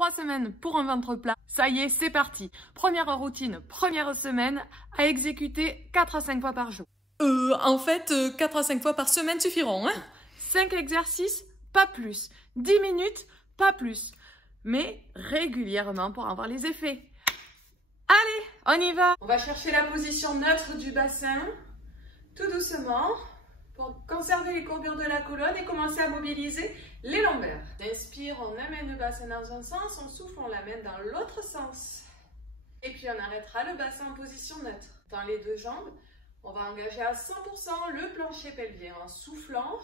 3 semaines pour un ventre plat. Ça y est, c'est parti. Première routine, première semaine à exécuter 4 à 5 fois par jour. 4 à 5 fois par semaine suffiront, hein? 5 exercices, pas plus. 10 minutes, pas plus. Mais régulièrement pour avoir les effets. Allez, on y va. On va chercher la position neutre du bassin, tout doucement, pour conserver les courbures de la colonne et commencer à mobiliser les lombaires. Inspire, on amène le bassin dans un sens, on souffle, on l'amène dans l'autre sens. Et puis on arrêtera le bassin en position neutre. Dans les deux jambes, on va engager à 100% le plancher pelvien en soufflant.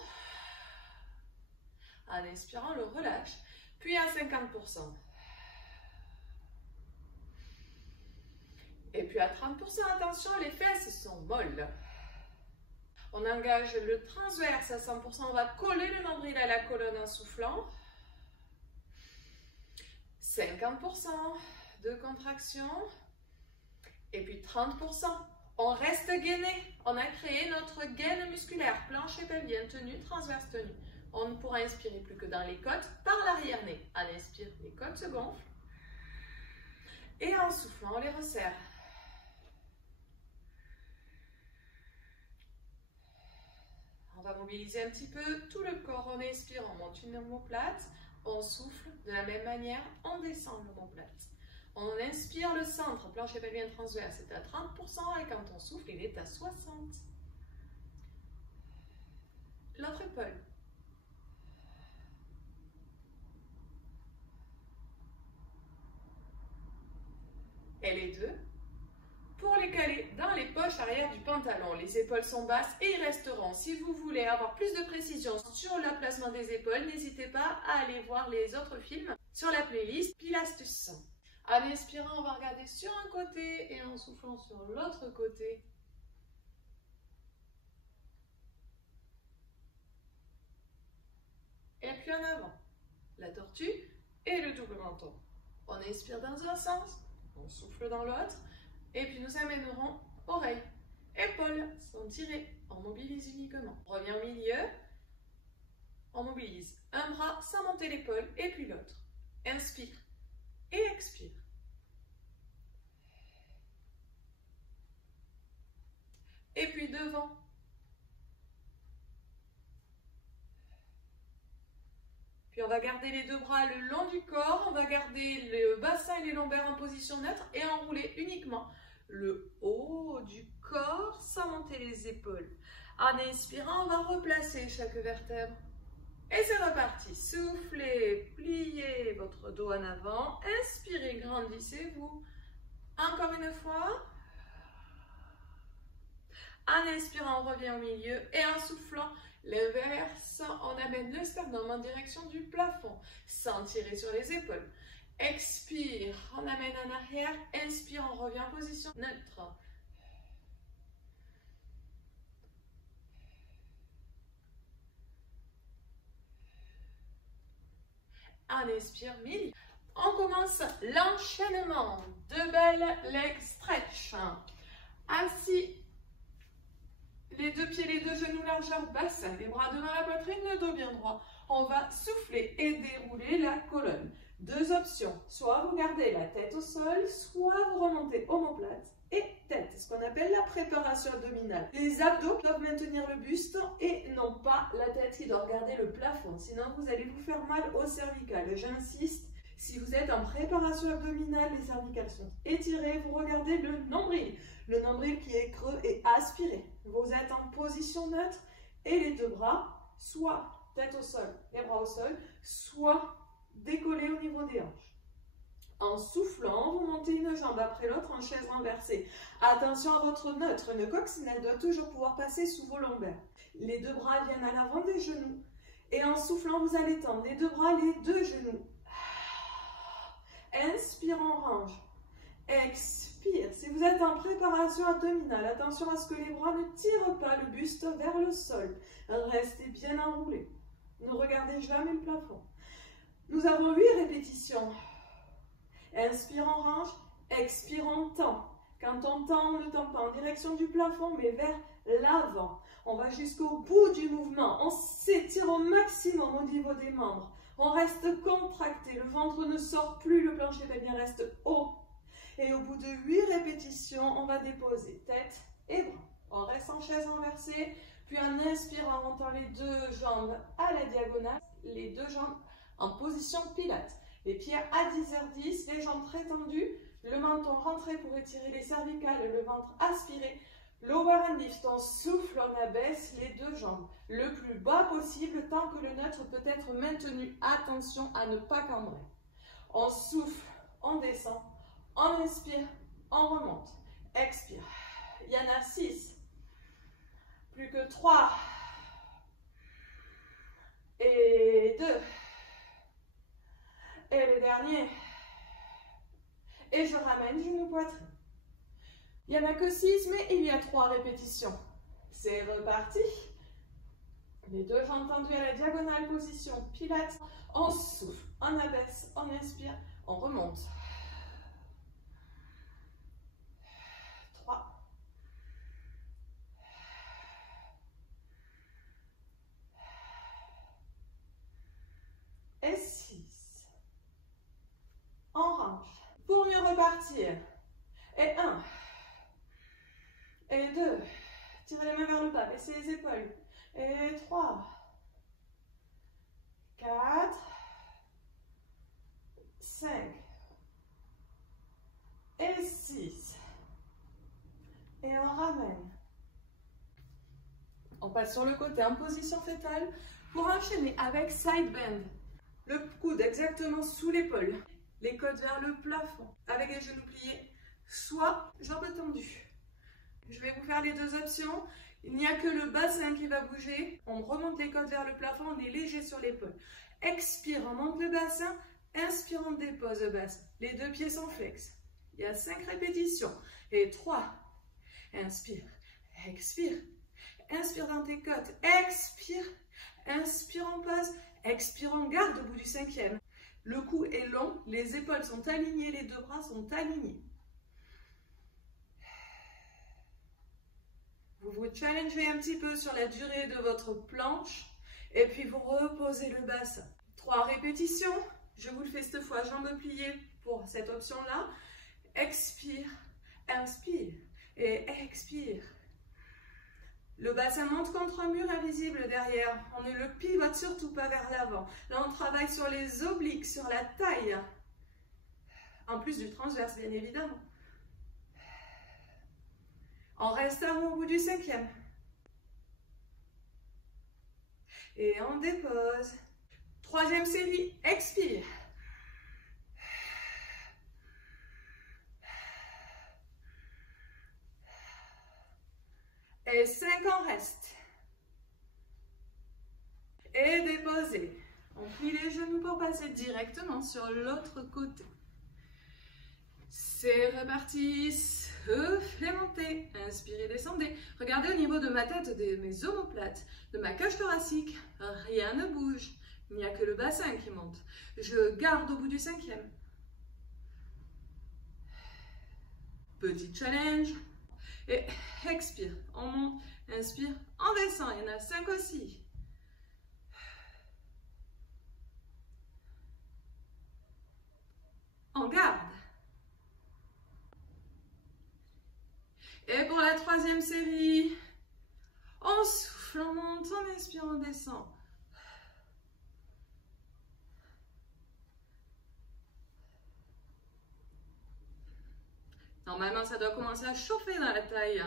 En inspirant, on le relâche. Puis à 50%. Et puis à 30%, attention, les fesses sont molles. On engage le transverse à 100%, on va coller le nombril à la colonne en soufflant. 50% de contraction. Et puis 30%. On reste gainé. On a créé notre gaine musculaire, plancher pelvien tenu, transverse tenu. On ne pourra inspirer plus que dans les côtes par l'arrière-nez. On inspire, les côtes se gonflent. Et en soufflant, on les resserre. On va mobiliser un petit peu tout le corps. On inspire, on monte une omoplate. On souffle de la même manière, on descend l'omoplate. On inspire le centre, plancher pelvien transverse, c'est à 30% et quand on souffle, il est à 60%. L'autre épaule. Et les deux. Pour les caler dans les poches arrière du pantalon, les épaules sont basses et ils resteront. Si vous voulez avoir plus de précision sur le placement des épaules, n'hésitez pas à aller voir les autres films sur la playlist Pilastus. En inspirant, on va regarder sur un côté et en soufflant sur l'autre côté. Et puis en avant, la tortue et le double menton. On inspire dans un sens, on souffle dans l'autre. Et puis nous amènerons oreilles, épaules sont tirées, on mobilise uniquement. On revient au milieu, on mobilise un bras sans monter l'épaule et puis l'autre. Inspire et expire. Et puis devant. Puis on va garder les deux bras le long du corps, on va garder le bassin et les lombaires en position neutre et enrouler uniquement le haut du corps sans monter les épaules. En inspirant, on va replacer chaque vertèbre. Et c'est reparti. Soufflez, pliez votre dos en avant. Inspirez, grandissez-vous. Encore une fois. En inspirant, on revient au milieu. Et en soufflant, l'inverse, on amène le sternum en direction du plafond, sans tirer sur les épaules. Expire, on amène en arrière. Inspire, on revient en position neutre. On inspire, milieu. On commence l'enchaînement. Double leg stretch. Assis. Les deux pieds, les deux genoux largeur bassin, les bras devant la poitrine, le dos bien droit. On va souffler et dérouler la colonne. Deux options, soit vous gardez la tête au sol, soit vous remontez omoplate et tête, ce qu'on appelle la préparation abdominale. Les abdos doivent maintenir le buste et non pas la tête qui doit regarder le plafond, sinon vous allez vous faire mal au cervical. J'insiste, si vous êtes en préparation abdominale, les cervicales sont étirées, vous regardez le nombril qui est creux et aspiré. Vous êtes en position neutre et les deux bras, soit tête au sol, les bras au sol, soit décollés au niveau des hanches. En soufflant, vous montez une jambe après l'autre en chaise renversée. Attention à votre neutre, une coccinelle doit toujours pouvoir passer sous vos lombaires. Les deux bras viennent à l'avant des genoux. Et en soufflant, vous allez tendre les deux bras, les deux genoux. Inspire, on range. Expire. Si vous êtes en préparation abdominale, attention à ce que les bras ne tirent pas le buste vers le sol. Restez bien enroulés. Ne regardez jamais le plafond. Nous avons 8 répétitions. Inspire, on range. Expire, on tend. Quand on tend, on ne tend pas en direction du plafond, mais vers l'avant. On va jusqu'au bout du mouvement. On s'étire au maximum au niveau des membres. On reste contracté, le ventre ne sort plus, le plancher pelvien reste haut. Et au bout de 8 répétitions, on va déposer tête et bras. On reste en chaise renversée, puis en inspirant, en montant les deux jambes à la diagonale, les deux jambes en position pilates. Les pieds à 10h10, les jambes très tendues, le menton rentré pour étirer les cervicales, le ventre aspiré. Lower and lift, on souffle, on abaisse les deux jambes le plus bas possible tant que le neutre peut être maintenu. Attention à ne pas cambrer. On souffle, on descend, on inspire, on remonte. Expire. Il y en a 6. Plus que 3. Et 2. Et le dernier. Et je ramène genou poitrine. Il n'y en a que 6, mais il y a 3 répétitions. C'est reparti. Les deux jambes tendues à la diagonale, position pilates. On souffle, on abaisse, on inspire, on remonte. 3. Et 6. On range. Pour mieux repartir. Et 1. Et 2. Tirez les mains vers le bas, baissez les épaules. Et 3. 4. 5. Et 6. Et on ramène. On passe sur le côté en position fétale pour enchaîner avec side bend. Le coude exactement sous l'épaule. Les côtes vers le plafond. Avec les genoux pliés, soit jambes tendues. Je vais vous faire les deux options. Il n'y a que le bassin qui va bouger. On remonte les côtes vers le plafond, on est léger sur l'épaule. Expire, on monte le bassin. Inspire, on dépose le bassin. Les deux pieds sont flex. Il y a 5 répétitions. Et 3. Inspire, expire. Inspire dans tes côtes. Expire. Inspire, on pose. Expire, on garde au bout du 5e. Le cou est long, les épaules sont alignées, les deux bras sont alignés. Vous vous challengez un petit peu sur la durée de votre planche et puis vous reposez le bassin. 3 répétitions. Je vous le fais cette fois, jambes pliées pour cette option-là. Expire, inspire et expire. Le bassin monte contre un mur invisible derrière. On ne le pivote surtout pas vers l'avant. Là, on travaille sur les obliques, sur la taille. En plus du transverse, bien évidemment. On reste à au bout du 5e. Et on dépose. 3e série, expire. Et 5, on reste. Et déposer. On plie les genoux pour passer directement sur l'autre côté. C'est reparti. Soufflez, montez. Inspirez, descendez. Regardez au niveau de ma tête, de mes omoplates, de ma cage thoracique. Rien ne bouge. Il n'y a que le bassin qui monte. Je garde au bout du 5e. Petit challenge. Et expire. On monte. Inspire. On descend. Il y en a 5 aussi. On garde. Et pour la 3e série, on souffle, on monte, on inspire, on descend. Normalement, ça doit commencer à chauffer dans la taille.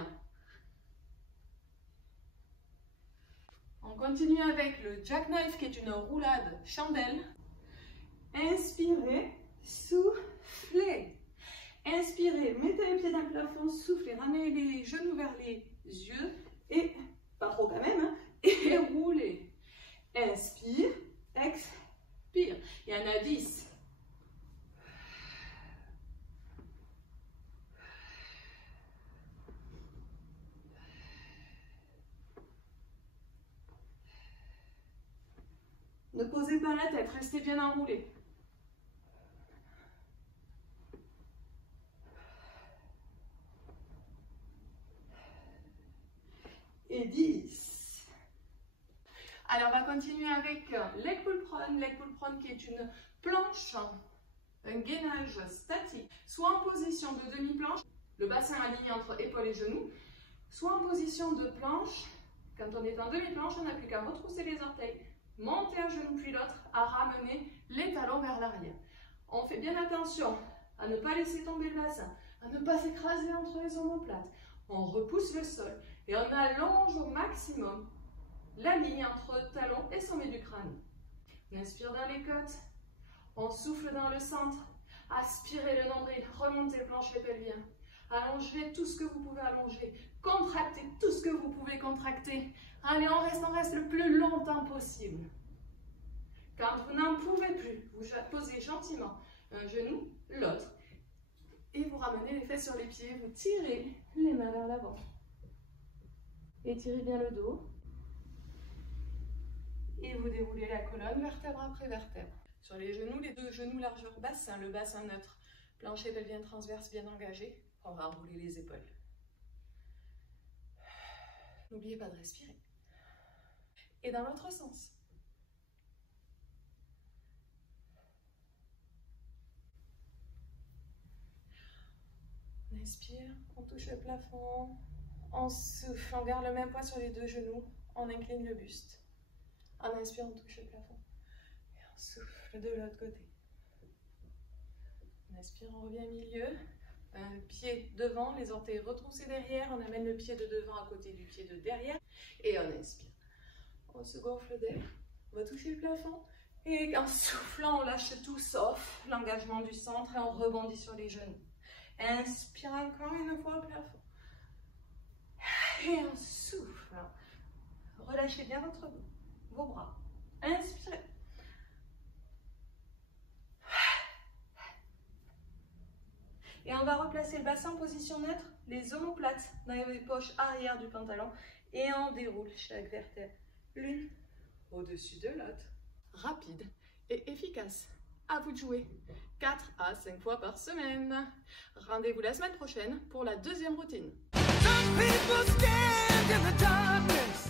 On continue avec le jackknife qui est une roulade chandelle. Inspirez, soufflez. Inspirez, mettez les pieds dans le plafond, soufflez, ramenez les genoux vers les yeux et, pas trop quand même, hein, et roulez. Inspire, expire. Il y en a 10. Ne posez pas la tête, restez bien enroulés. Et 10. Alors, on va continuer avec leg pull prone. Leg pull prone qui est une planche, un gainage statique, soit en position de demi-planche, le bassin aligné entre épaules et genoux, soit en position de planche. Quand on est en demi-planche, on n'a plus qu'à retrousser les orteils, monter un genou puis l'autre, à ramener les talons vers l'arrière. On fait bien attention à ne pas laisser tomber le bassin, à ne pas s'écraser entre les omoplates. On repousse le sol et on allonge au maximum la ligne entre le talon et sommet du crâne. On inspire dans les côtes, on souffle dans le centre, aspirez le nombril, remontez le plancher pelvien, allongez tout ce que vous pouvez allonger, contractez tout ce que vous pouvez contracter. Allez, on reste le plus longtemps possible. Quand vous n'en pouvez plus, vous posez gentiment un genou, l'autre, et vous ramenez les fesses sur les pieds, vous tirez les mains vers l'avant. Étirez bien le dos. Et vous déroulez la colonne, vertèbre après vertèbre. Sur les genoux, les deux genoux largeur bassin, le bassin neutre, plancher pelvien transverse bien engagé. On va rouler les épaules. N'oubliez pas de respirer. Et dans l'autre sens. On inspire, on touche le plafond, on souffle, on garde le même poids sur les deux genoux, on incline le buste. On inspire, on touche le plafond. Et on souffle de l'autre côté. On inspire, on revient au milieu. Un pied devant, les orteils retroussés derrière. On amène le pied de devant à côté du pied de derrière. Et on inspire. On se gonfle d'air. On va toucher le plafond. Et en soufflant, on lâche tout sauf l'engagement du centre et on rebondit sur les genoux. Inspire encore une fois au plafond. Et on souffle. Relâchez bien vos bras. Inspirez. Et on va replacer le bassin en position neutre, les omoplates dans les poches arrière du pantalon et on déroule chaque vertèbre l'une au-dessus de l'autre. Rapide et efficace. À vous de jouer. 4 à 5 fois par semaine. Rendez-vous la semaine prochaine pour la deuxième routine. Some people stand in the darkness.